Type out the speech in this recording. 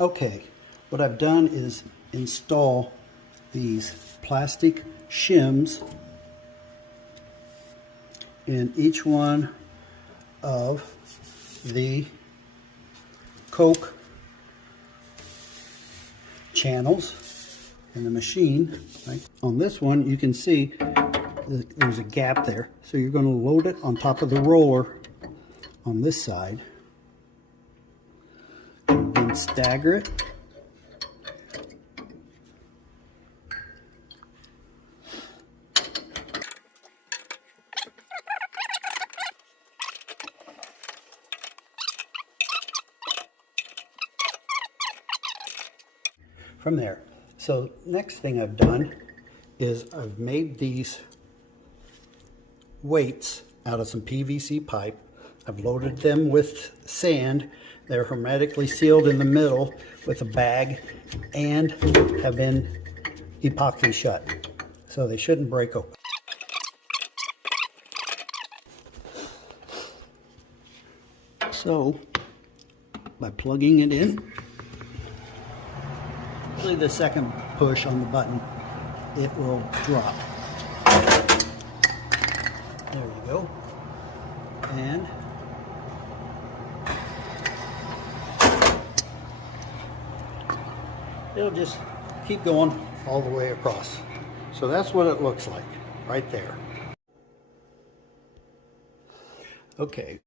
Okay, what I've done is install these plastic shims in each one of the Coke channels in the machine. Right? On this one, you can see there's a gap there. So you're going to load it on top of the roller on this side, and then stagger it. From there. So next thing I've done is I've made these weights out of some PVC pipe. I've loaded them with sand. They're hermetically sealed in the middle with a bag and have been epoxy shut. So they shouldn't break open. So by plugging it in, usually the second push on the button, it will drop. There you go. And it'll just keep going all the way across. So that's what it looks like right there. Okay.